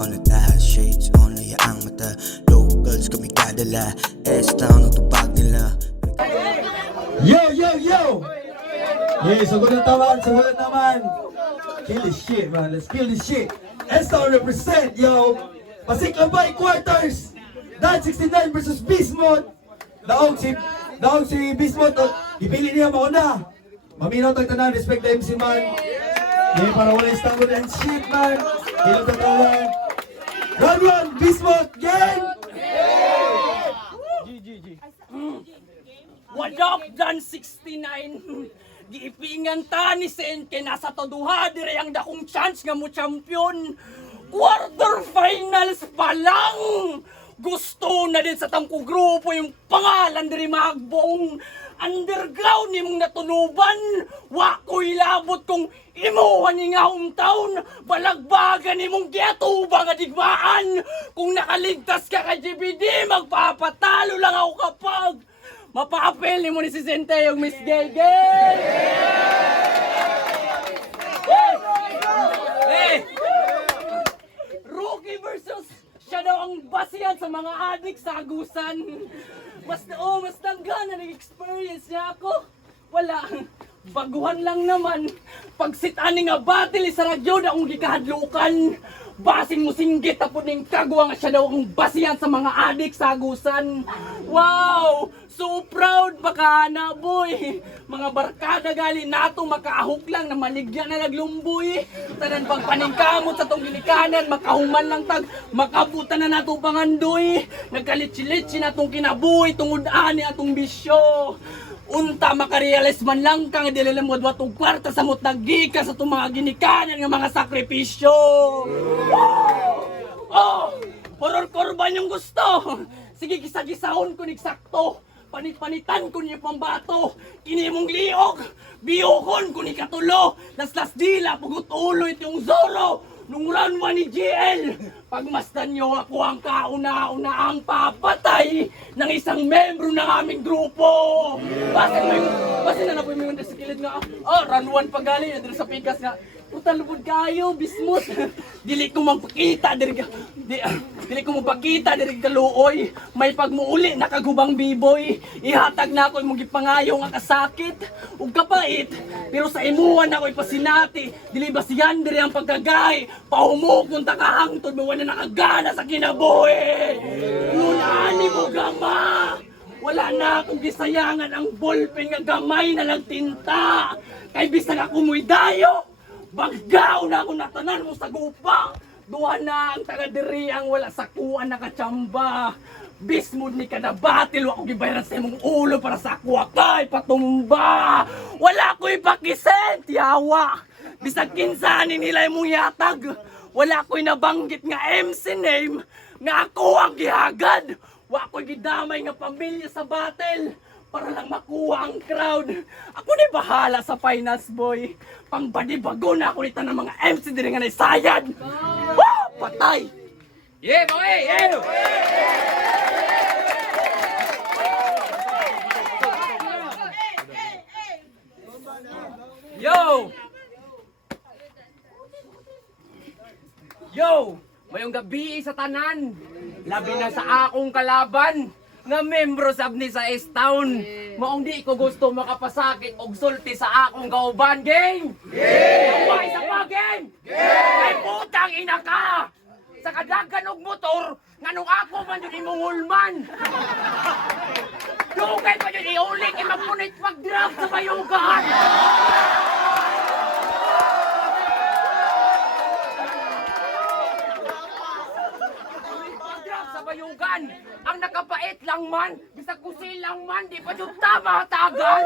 on the dash, shades on na yaang mata. Locals kami kadala, S-Town ang tupag nila. Yo, yo, yo! Yeah, sagulat naman. Kill this shit, man. Let's kill this shit. S-Town represent, yo. Pasiklabay quarters. That 69 versus Beast Mode. Daog si Beast Mode. Ipili niya mauna. Maminaw tagtanan, respect the MC, man. Yeah, para wala yung stangon and shit, man. Ilang tatawan. Round 1, Beast Mode, game! What up, Dan 69? Giipingan ta ni Sen kay nasa toduha dire ang dakong chance nga mo champion. Quarterfinals pa lang. Gusto na din sa tangko grupo yung pangalan dire magbong underground nimong natunuban. Wa ko'y labot kung imuhan ni nga hometown. Balagbagan nimong giatuba nga digmaan. Kung nakaligtas ka kay GBD, magpapatalo lang ako kapag mapapel ni mo ni si Sente yung Miss Gege! Rookie versus siya daw ang basihan sa mga adik sa agusan. Mas nagana nag-experience niya ako. Wala. Baguhan lang naman. Pagsit-ani nga battle sa radyo na akong gikahadlukan. Basing mo singgit tapos ning kagwa nga siya daw ang basihan sa mga adik sa agusan. Wow! So proud baka na boy! Mga barkada gali nato makaahok lang na maligya na naglumboy. Tanan pagpaningkamot sa tong ginikanan, makahuman lang tag, makabutan na nato pangandoy. Nagkalitsi-litsi na tong kinabuhi tungod ani atong bisyo. Unta makarealize man lang kang dililimod watong kwarta sa mutagika sa itong mga ginikanan ng mga sakripisyo. Oh! Horror korban yung gusto! Sige, gisagisahon ko niksakto. Panit-panitan ko niya pambato. Kini mong liog. Biyokon ko ni katulo. Las-las dila, pugot ulo itong Zoro. Nung runwa ni GL, pagmasdan nyo ako ang kauna-una ang papatay ng isang membro ng aming grupo. Basin na po yung sa kilid nga, runwan pagali, na sa pikas nga, puta lubod kayo, bismut. Dili ko magpakita, dili ko magpakita, dili kaluoy. May pagmuuli, nakagubang biboy. Ihatag na ako yung gipangayo nga kasakit, ug kapait. Pero sa imuwan ako ipasinati, dili ba siyan diri ang pagkagay. Pahumukon ta kahangtod, mawa na nakagana sa kinabuhi. Ngunani mo gama. Wala na akong gisayangan ang ballpen nga gamay na lang tinta. Kay bisag ako mo'y dayo. Bagaw na ako natanan mo sa gupa. Duha na ang taga-diri ang wala sakuan nakachamba. Bismod ni kada batil, ako gibayaran sa imong ulo para sa ako kay patumba. Wala ko'y pakisent, yawa. Bisag kinsanin nila imong yatag. Wala ko'y nabanggit nga MC name nga ako ang gihagad. Wa ko'y gidamay nga pamilya sa battle para lang makuha ang crowd. Ako ni bahala sa finals, boy. Pangbadi-bago na ako nito ng mga MC din nga naisayad. Woo! Patay! Yeah, boy! Yeah! Yo! Yo! Mayong gabi sa tanan. Labi na sa akong kalaban nga membro sab ni sa S-Town. Maong di ko gusto makapasakit og sulti sa akong kauban, gang! Game! Why sa pa, gang? Game! Ay putang ina ka! Sa kadagan og motor, nganong ako man yun imong hulman! Dugay pa yun iulik, imagpunit pag-drop sa bayugan! Bayugan. Ang nakapait lang man, bisag kusil lang man, di pa yung tama hatagan.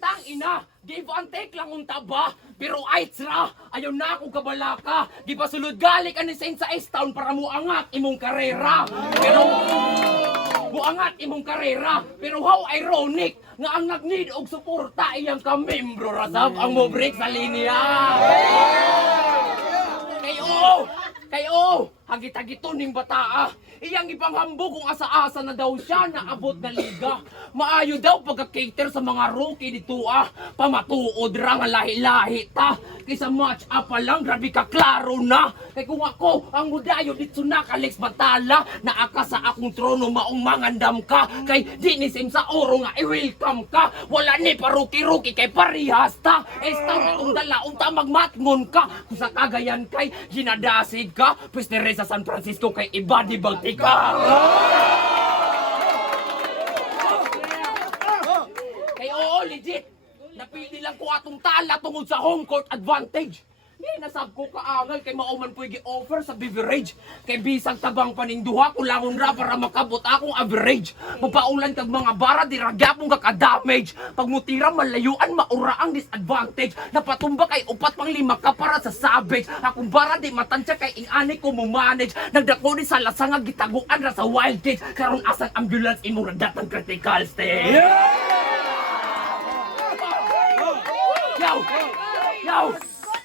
Tang ina, give and take lang unta ba? Pero aitsra, ayaw na akong kabalaka. Di pa sulod gali ka ni Saint sa S-Town para muangat imong karera. Pero muangat imong karera. Pero how ironic nga ang nag-need og suporta iyang ka-membro rasab ang mo break sa linya. Kayo, hagit-hagito ning bataa. Iyang ipanghambog kung asa-asa na daw siya na abot na liga. Maayo daw pagka-cater sa mga rookie dito Pamatuod ra nga lahi-lahi ta. Kaysa match up pa lang, grabe ka klaro na. Kay kung ako, ang mudayo dito na Alex Batala, naaka sa akong trono maong mangandam ka. Kay di ni sim sa oro nga i-welcome ka. Wala ni paruki-ruki kay parihas ta. Estaw na kung dala, unta magmatngon ka. Kung sa Cagayan kay ginadasig ka. Pwede rin sa San Francisco kay iba di bagti ka. Kay oo, legit. Napili lang ko atong tala tungod sa home court advantage. Di nasab ko kaangal kay mauman po gi-offer sa beverage. Kay bisang tabang paninduha ko langon ra para makabot akong average. Mapaulan kag mga bara di ragyapong kaka-damage. Pag mutira malayuan maura ang disadvantage. Napatumba kay upat pang lima ka para sa savage. Akong bara di matansya kay ingani ko mo manage. Nagdako ni sa lasang nga gitaguan ra sa wild cage. Karon asang ambulance imo ra datang critical stage. Yaw! Yaw!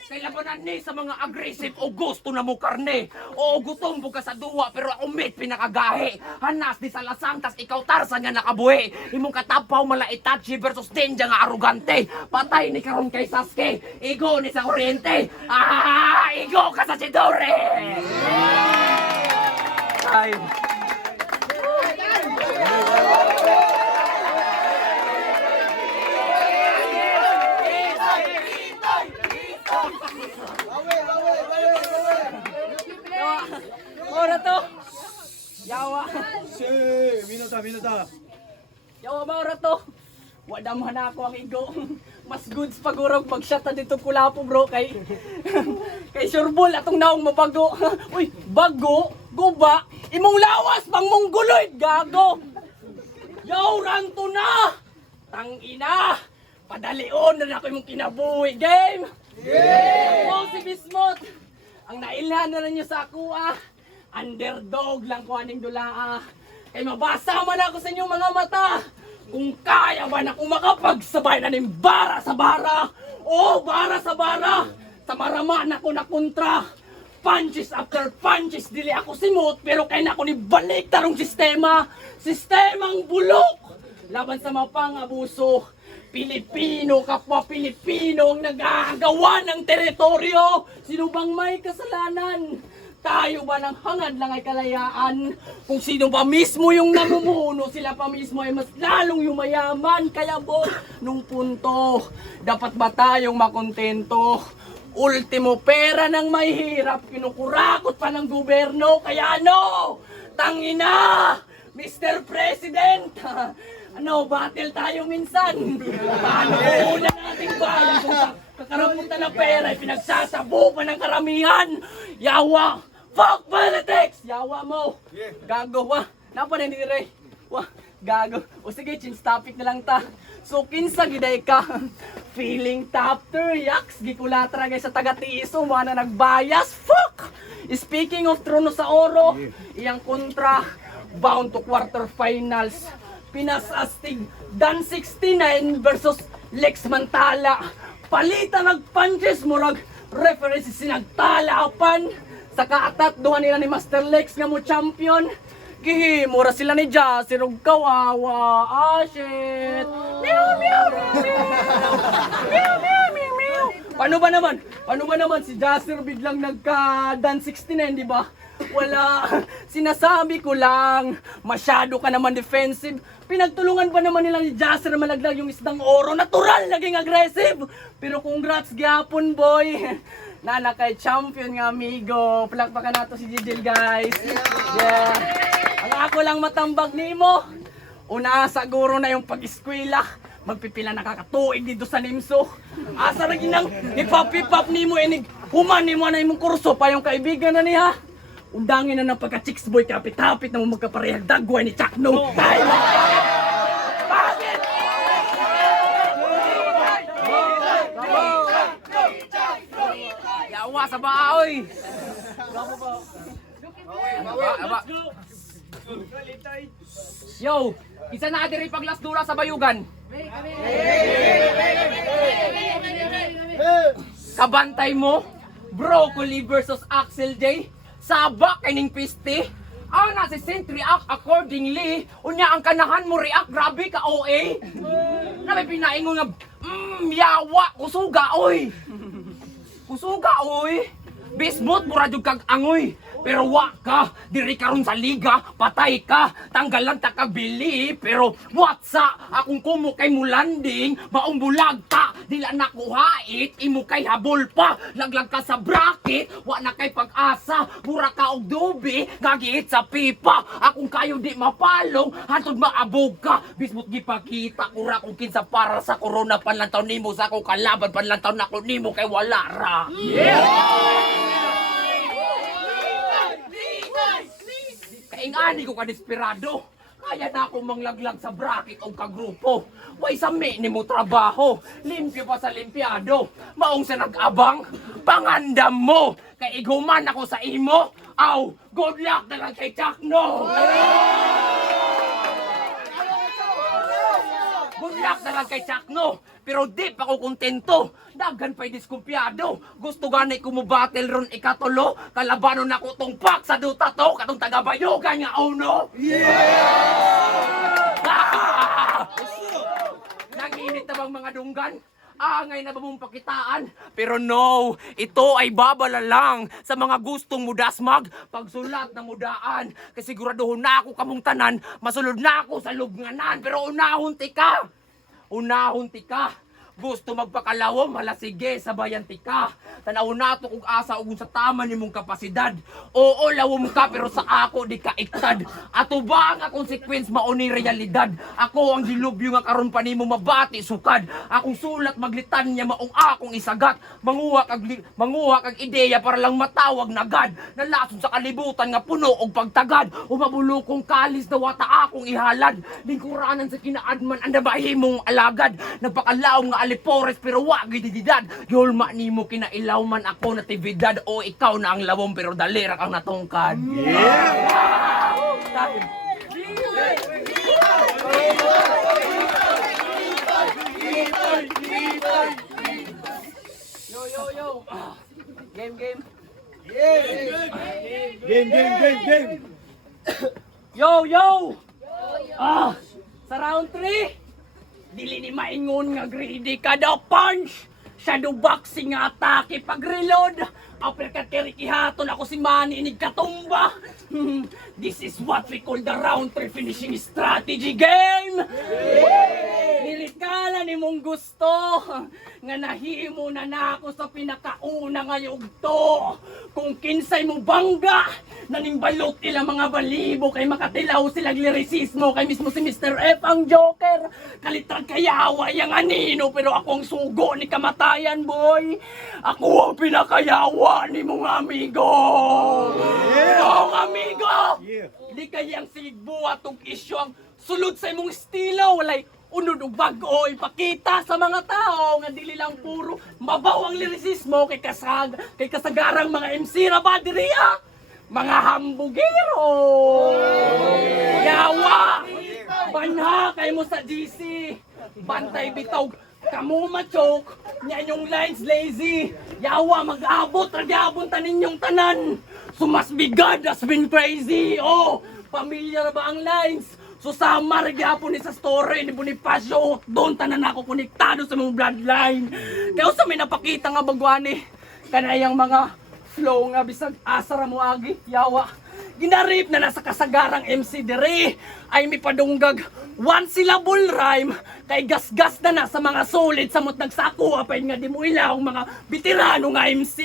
Kay labanan ni sa mga aggressive o gusto na mo karne. O gutom ka sa duwa pero ako meat pinakagahi. Hanas di sa lasang tas ikaw tarsan nga nakabuhi. Imong katapaw malaitachi versus ninja nga arugante. Patay ni karon kay Sasuke. Igo ni sa kuryente. Igo ka sa Chidori! Ay. Maura to. Yawa. Minuta. Yawa maura to. Wadamhan na ako ang igo. Mas goods pagurog mag-shot na dito kulapo bro kay kay sureball atong naong mabago. Uy, bago, guba, imong lawas pang mongguloid gago. Yaw ranto na. Tangina. Padalion na ako imong kinabuhi game. Yeah! Si Bismot. Ang nailhan na ninyo sa ako underdog lang ko aning dula Kay mabasa man ako sa inyong mga mata. Kung kaya ba na kung makapagsabay na ning bara sa bara. O bara sa bara. Sa maraman ako na kontra. Punches after punches dili ako simot pero kay na ako ni balik tarong sistema. Sistemang bulok. Laban sa mga pang-abuso. Pilipino, kapwa Pilipino ang nag-aagawa ng teritoryo. Sino bang may kasalanan? Tayo ba ng hangad lang ay kalayaan? Kung sino ba mismo yung namumuno, sila pa mismo ay mas lalong yumayaman. Kaya boss, nung punto, dapat ba tayong makontento? Ultimo pera ng may hirap, kinukurakot pa ng gobyerno. Kaya ano? Tangina! Mr. President! Ano, battle tayo minsan. Paano una nating bayan kung sa kakaraputan ng pera ay pinagsasabo pa ng karamihan? Yawa! Fuck politics! Yawa mo! Gago, wah! Napa na hindi rin? Wah, gago. O sige, change topic na lang ta. So, kinsa giday ka? Feeling top 3 yaks. Gikulatra guys sa taga-tiiso. Mga na nagbayas. Fuck! Speaking of trono sa oro, iyang kontra, bound to quarterfinals. Pinasastig Dan 69 versus Lex Mantala. Palita nagpunches murag references sinagtalapan. Sa kaatat duha nila ni Master Lex nga mo champion. Gihimura sila ni Jasir ug kawawa. Shit. Meow meow meow. Meow meow meow meow. Paano ba naman si Jasir biglang nagka Dan 69, di ba? Wala. Sinasabi ko lang, masyado ka naman defensive. Pinagtulungan pa naman nila ni Jasser malaglag yung isdang oro. Natural, naging aggressive. Pero congrats gyapon boy. Nana kay champion nga amigo. Palakpakan nato si Gigil guys. Yeah. Ang ako lang matambag nimo. Una siguro na yung pag-eskwela. Magpipila nakakatuig dito sa Nimso. Asa ra ginang ipap-ipap nimo inig. Human nimo na imong kurso pa yung kaibigan na niya. Undangin na ng pagka-chicks boy, kapit-hapit na mo magkaparehag dagway ni Chakno. Bakit? Yawa sa baoy! Yo, isa na adiri paglas dula sa bayugan. Kabantay mo, Broccoli versus Axel J. Sabak kining piste. Na si Saint react accordingly. Unya ang kanahan mo react grabe ka OA. Na may pinaingon nga yawa kusuga oy. Kusuga, oy. Bisbot, mura jud kag angoy. Pero wa ka, diri karon sa liga, patay ka. Tanggalan ta kag bili, pero watsa, akong kumo kay mulanding, maong bulag ta. Dila na kuhait, imo kay habol pa. Laglag ka sa bracket, wa na kay pag-asa. Mura ka og dubi, gagihit sa pipa. Akong kayo di mapalong, hantod maabog ka. Bisbot gipakita, kura kung kinsa para sa corona panlantaw nimo sa akong kalaban, panlantaw na ko nimo kay wala ra. Kaingani ko kadesperado. Kaya na akong manglaglag sa bracket o kagrupo. Way sami ni mo trabaho. Limpyo pa sa limpyado. Maong sa nag-abang. Pangandam mo. Kay iguman ako sa imo. Aw, good luck na lang kay Chakno. Good luck na lang kay Chakno. Pero di pa ko kontento. Daghan pa'y diskumpiyado. Gusto ganay ko mo battle ron ikatulo. Kalabanon ako tong pak sa duta to. Katong tagabayogan nga uno. Nanginit na bang mga dunggan? Angay na ba mong pakitaan? Pero no, ito ay babala lang sa mga gustong mudasmag. Pagsulat na mudaan. Kasi siguraduhon na ako kamong tanan. Masulod na ako sa lubnganan. Pero unahon tika. Unahon tika. Gusto magpakalawom, hala sige, sabayan tika. Tanaw na to kung asa ug sa tama nimong kapasidad. Oo, lawom ka pero sa ako di ka iktad. Ato ba nga consequence mao ni realidad? Ako ang dilubyo nga karon pa nimo mabati sukad. Akong sulat maglitan niya maong akong isagat. Manguha kag ideya para lang matawag na God. Nalason sa kalibutan nga puno og pagtagad. Umabulokong kalis na wata akong ihalad. Lingkuranan sa kinaadman ang nabahimong alagad. Nagpakalaom nga alipores pero wa gidididad. Yulma nimo kinailaw man ako na tibidad o ikaw na ang lawom pero dalira kang natungkad. Yo. Game. Game. Yo. Sa round 3, dili ni maingon nga greedy kada punch. Shadow boxing nga atake pag reload. Uppercut kay ihaton ako si Manny inig katumba. This is what we call the round 3 finishing strategy game. Nirikala ni mong gusto nga nahimo na nako sa pinakauna nga yugto. Kung kinsay mo bangga nanimbalot ila mga balibo kay makatilaw sila lirisismo kay mismo si Mr. F ang Joker. Kalitrag kayawa yang anino pero ako ang sugo ni kamatayan boy. Ako ang pinakayawa ni mong amigo. Mong amigo. Di kayang sigbuhat og isyo ang sulod sa imong estilo walay unod og bag-o ipakita sa mga tao nga dili lang puro mabaw ang lirisismo kay kasagarang mga MC ra ba diriya. Mga hambugero! Yawa! Banha kay mo sa GC! Bantay bitaw! Kamu machok! Nya yung lines lazy! Yawa mag-abot! Ragyabon ninyong tanan! Sumasbigad has been crazy! Oh! Pamilyar ba ang lines? Susama ragyapon ni sa story ni Bonifacio! Doon tanan ako konektado sa mong bloodline! Kaya sa may napakita nga bagwani! Kanayang mga flow nga bisag asara mo agi yawa ginarip na nasa kasagarang MC dire ay mi padunggag one syllable rhyme kay gasgas na sa mga solid samot nagsako apay nga di mo ilaw mga veterano nga MC.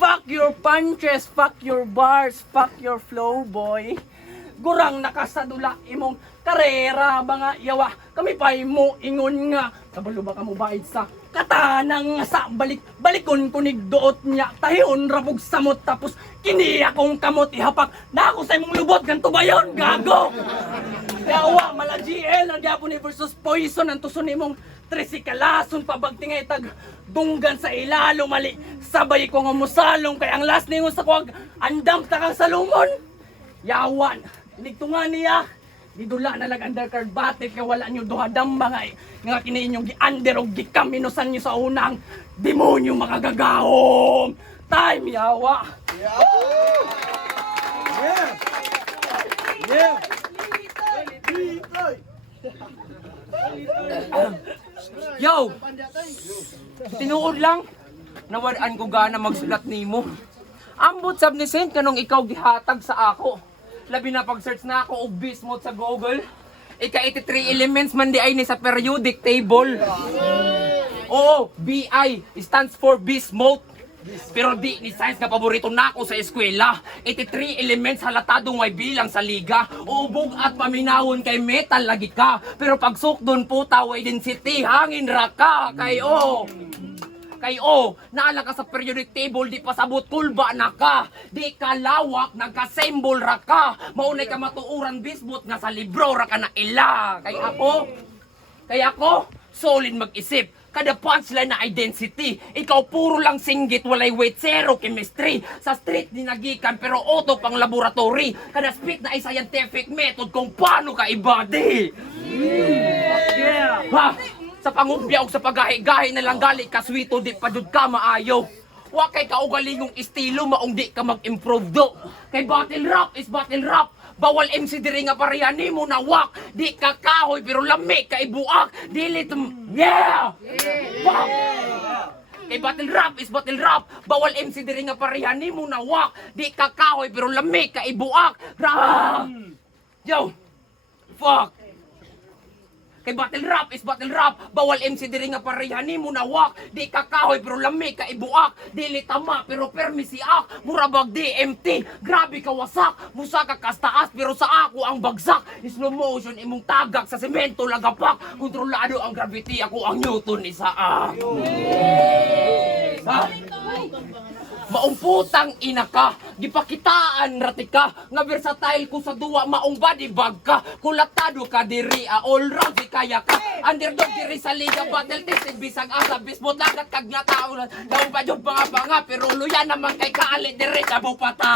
Fuck your punches, fuck your bars, fuck your flow boy. Gurang nakasadula imong karera mga yawa kami pay mo ingon nga kabalo ba kamo bayad sa katanang sa balikon kunig doot niya tahion rabog samot tapos kini akong kamot ihapak na ako sa imong lubot ganto ba yon gago yawa mala GL ang gyapon ni versus Poison ang tuson imong trisikalason pabagtingay tag dunggan sa ilalo mali sabay ko nga musalong kay ang last ningon sa kuwag andam ta kang salumon yawan ligtungan niya didula na lang undercard battle kaya wala nyo duhadam nga kini inyong gi-under o gikaminosan nyo sa unang demonyo mga gagahom. Time yawa! Yo! Tinuod lang, nawad-an ko gana magsulat nimo. Ambot sab ni Saint kanong ikaw gihatag sa ako. Labi na pag-search na ako og bismuth sa Google. Ika 83 elements man di ay ni sa periodic table. Oo, BI stands for bismuth. Pero di ni science nga paborito na ako sa eskwela. 83 elements halatadong may bilang sa liga. Ubog at paminahon kay metal lagi ka. Pero pag sukdon po taway density hangin ra ka. Kayo, naala ka sa periodic table, di pasabot kulba na ka. Di ka lawak, nagka-symbol ra ka. Maunay ka matuuran bismuth nga sa libro ra ka na ila. Kaya ako, solid mag-isip. Kada punchline na identity. Ikaw puro lang singgit, walay weight, zero chemistry. Sa street dinagikan, pero auto pang laboratory. Kada spit na ay scientific method kung paano ka i-body. Ha? Sa pangubya o sa pagahi-gahi na lang gali kaswito, di pa jud ka maayo. Wa kay kaugalingong estilo, maong di ka mag-improve do. Kay battle rap is battle rap. Bawal MC diri nga pareha nimo na wak. Di ka kahoy pero lami ka ibuak. Dili yeah! Wak! Kay battle rap is battle rap. Bawal MC diri nga pareha nimo na wak. Di ka kahoy pero lami ka ibuak. Yo! Fuck! Kay battle rap is battle rap. Bawal MC diri nga pareha nimo na wak. Di ka kahoy pero lami ka ibuak. Dili tama pero permi siak. Murabag DMT. Grabe ka wasak. Musa ka kastaas pero sa ako ang bagsak. Slow motion imong tagak sa semento lagapak. Kontrolado ang gravity ako ang Newton isaak. Ha? Maumputang ina ka, gipakitaan rati ka, nga versatile ko sa duwa, maong body bag ka, kulatado ka diri, all round di kaya ka, underdog diri sa liga, battle test, bisag asa, bismut lagat kag natao, daw pa yung banga, pero luya naman kay kaalit diri, tabaw pata.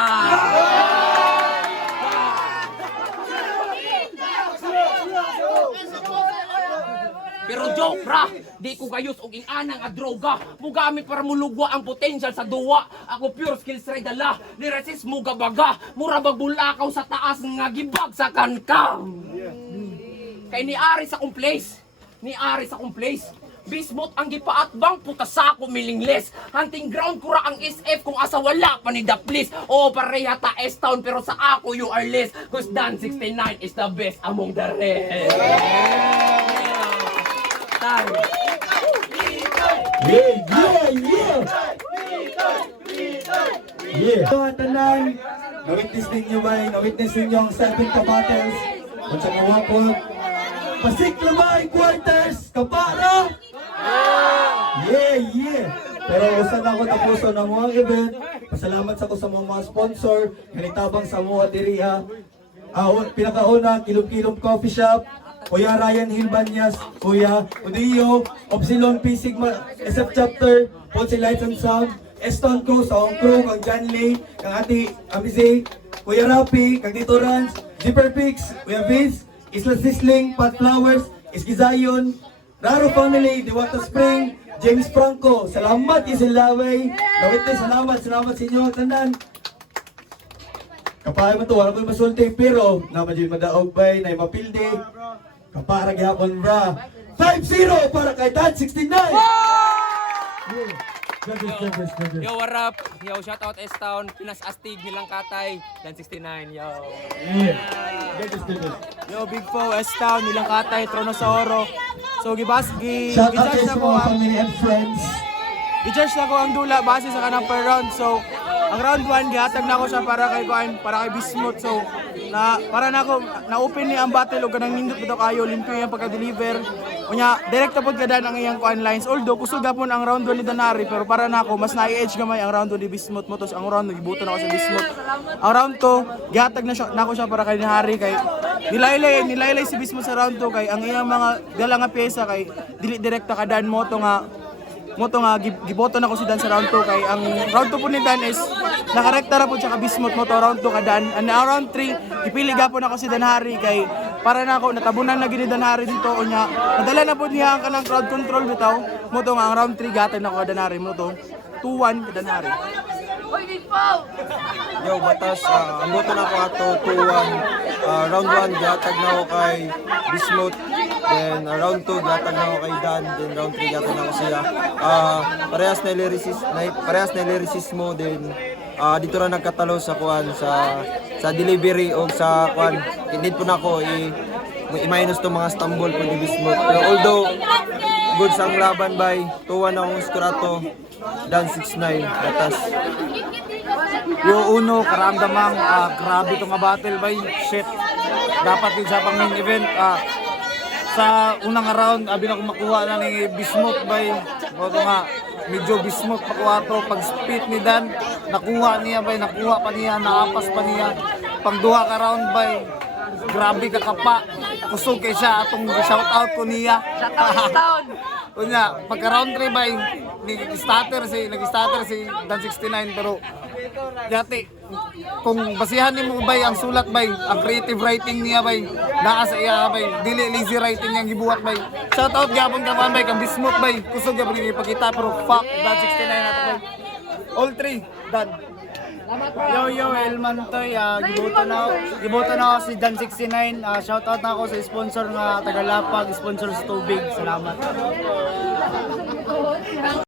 Pero joke ra, di ko gayos og inanang a droga. Mugamit para mulugwa ang potential sa duwa. Ako pure skills ray dala, ni resist mo gabaga. Mura bagbulakaw sa taas nga gibagsakan ka. Kay niari sa place, bismuth ang gipaatbang putas ako milingles. Hunting ground ko ra ang SF kung asa wala pa ni Daplis. O pareha ta S-Town pero sa ako you are less. Cause Dan 69 is the best among the rest. Yeah. So, tanan, na-witness ninyo ba? Na-witness ninyo ang 7 ka-battles. Kung sa mawapod, pasik lamay quarters, kapara! Yeah! Pero usan ako tapuso ng mga event. Pasalamat sa ko sa mga sponsor. Kanitabang sa mga diriha. Pinakauna, Kilom-Kilom Coffee Shop. Kuya Ryan Hilbanyas, Kuya Udio, Opsilon P Sigma, SF Chapter, Ponce Lights and Sound, Eston Cruz, sa Hong Crew, kang John Lee, kang Ate Amize, Kuya Rapi, kang Dito Rans, Zipper Pix, Kuya Vince, Isla Sisling, Pat Flowers, Iski Zion, Raro Family, Diwata Spring, James Franco, salamat Isilaway, Lawite, salamat sa inyo, tanan. Kapay man to, wala ko yung masulti, pero naman din madaog bay, na yung mapildi. Kapara gihapon bra. 5-0 para kay Dan 69! Yo, what up? Yo, shout out S-Town, Pinas Astig, Nilang Katay, Dan 69, yo. Yo, Big Po, S-Town, Nilang Katay, Tronosauro. So, Shout out gi-judge sa na ko mga ang family and friends. i-judge na ko ang dula base sa kanang per round. So, ang round 1 gihatag na ko siya para kay Bismuth. So, para na ako na-open ni ang battle og kanang nindot bitaw kayo, limpyo yung pagka-deliver. Kunya, direkta pod kada ang iyang kuan lines. Although kusog gapon ang round 1 ni Danari, pero para na ako mas na-edge gamay ang round 1 ni Bismuth mo, tos ang round nagibuto na ako sa Bismuth. Ang round 2 gihatag na ko siya para kay Hari, kay nilaylay si Bismuth sa round 2 kay ang iyang mga dala nga pyesa kay dili direkta kadan mo to nga giboto na ko si Dan sa round 2 kay ang round 2 po ni Dan is nakarekta ra po siya ka Bismuth mo to round 2 ka Dan, and ang round 3 ipili gapon ako si Dan Hari kay para na ako natabunan na gini Dan Hari dito unya nadala na po niya ang kanang crowd control bitaw mo to nga ang round 3 gatag na ko Dan Hari mo to 2-1 ka Dan Hari. Yo, batas, ang boto na ko ato 2-1. Round 1 gihatag na ko kay Bismuth. Then round 2 gatag na ako kay Dan, then round 3 gatag na ako siya. Parehas na resist mo, then dito ra nagkatalo sa kuan sa delivery o sa kuan. Need po na ako i-minus to mga stumble po ni Bismuth. Pero although good sang laban by 2-1 akong score ato, Dan 6-9 gatas. Yung uno, karamdamang grabe itong battle bay. Shit. Dapat din sa pang main event. Sa unang round, abi na ko makuha na ni Bismuth bay. Ito nga, medyo Bismuth makuha to. Pag split ni Dan, nakuha niya bay. Nakuha pa niya, naapas pa niya. Pang duha ka round bay. Grabe ka kapa. Kusog kay siya atong shoutout ko niya. Shoutout! Kunya, pagka round 3 bay, nag-starter si Dan 69 pero yati kung basihan nimo bay ang sulat bay, ang creative writing niya bay, naa sa iya bay, dili lazy writing niyang gibuhat bay. Shout out gyapon ka bay kang Bismuth bay, kusog gyapon ipakita pero fuck Dan 69 ato bay. All 3 Dan. Yo, Elman Toy, giboto na ako si Dan 69. Shoutout na ako sa sponsor nga Tagalapag, sponsor sa tubig. Salamat.